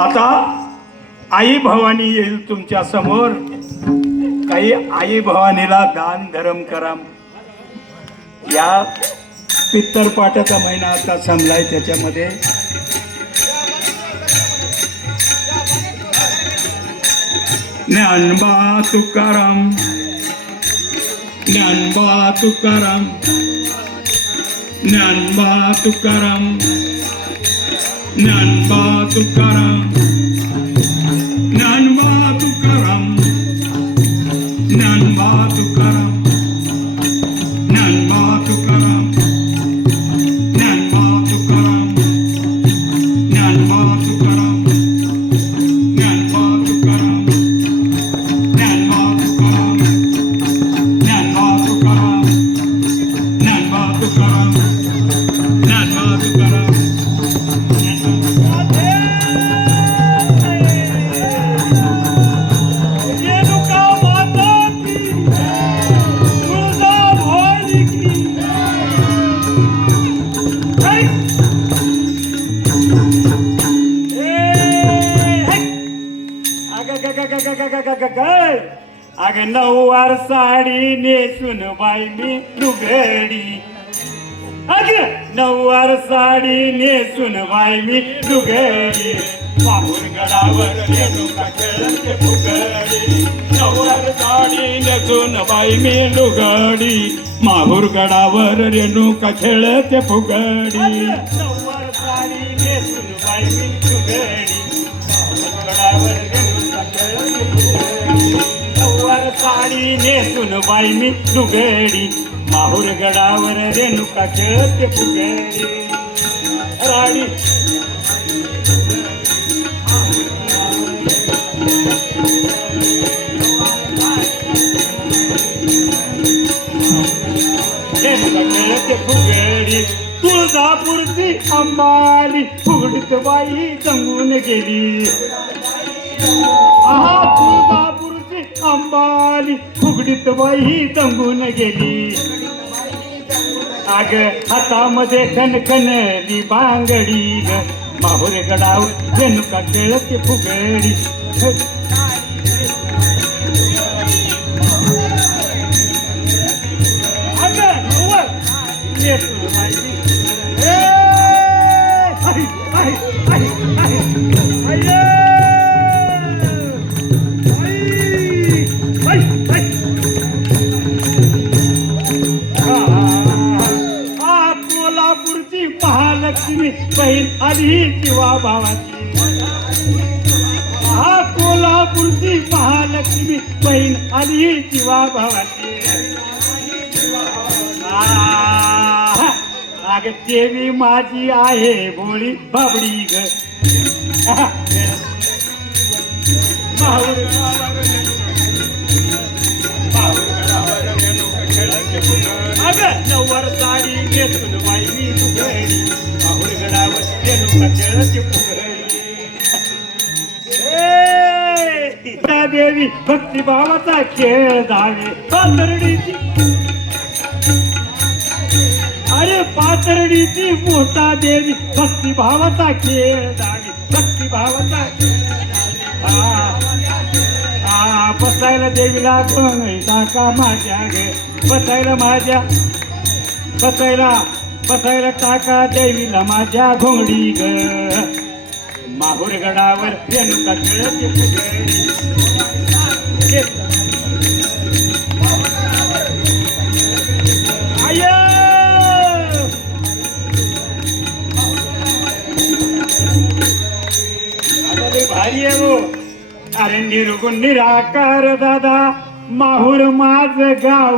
आता आई भवानी येईल तुमच्यासमोर. काही आई भवानीला दान धर्म करा. या पित्तरपाटाचा महिना आता संपलाय त्याच्यामध्ये. ज्ञानबा तुकाराम. ज्ञानबा तुकाराम. ज्ञानबा तुकाराम. ज्ञानबा तुकाराम. अग नऊवार साडी नेसून बाई मी दुघड़ी अग नऊवार साडी नेसून बाई मी दुघड़ी पाहून गडावर रेणुका खेळते नऊवार साडी नेसून बाई मी लुगडी माहूर गडावर रेणुका खेळते फुगडी नऊवार साडी नेसून बाई मी लुगडी माहूर गडावर रेणुका खेळते फुगडी नऊवार साडी नेसून बाई मी लुगडी माहूर गडावर रेणुका खेळते फुगडी. राणी खेळते फुगडी तुळजापूरची अंबाली फुगडीत बाई जमून गेली. आहा तुळजापूरची अंबाली फुगडीत बाई तंगून गेली. आग हातामध्ये खनखनली बांगडी ग. माहुरे गडाव रेणुका खेळते फुगडी. महालक्ष्मी बहीण आली शिवा भावाची. हा कोल्हापूरची महालक्ष्मी बहीण आली शिवा भावाची. लागते माझी आहे भोळी बाबडी ग. अग नवर साडी घेतून बाई मी तुकडी माहुरगडावर गेलो खेळाची पुकडी देवी भक्ती भावाचा खेळ धावे पांढरडीची पातळीची मोठा देवी भक्तिभावाचा खेळ धावे भक्तिभावाचा खेळ. हा बसायला देवीला कोण टाका माझ्या गे बसायला माझ्या बसायला बसायला टाका देवीला माझ्या घोंगडी ग माहुर गडावर रेणुका खेळते कार्यवो अरे निरगुण निराकार दादा माहूर माझ गाव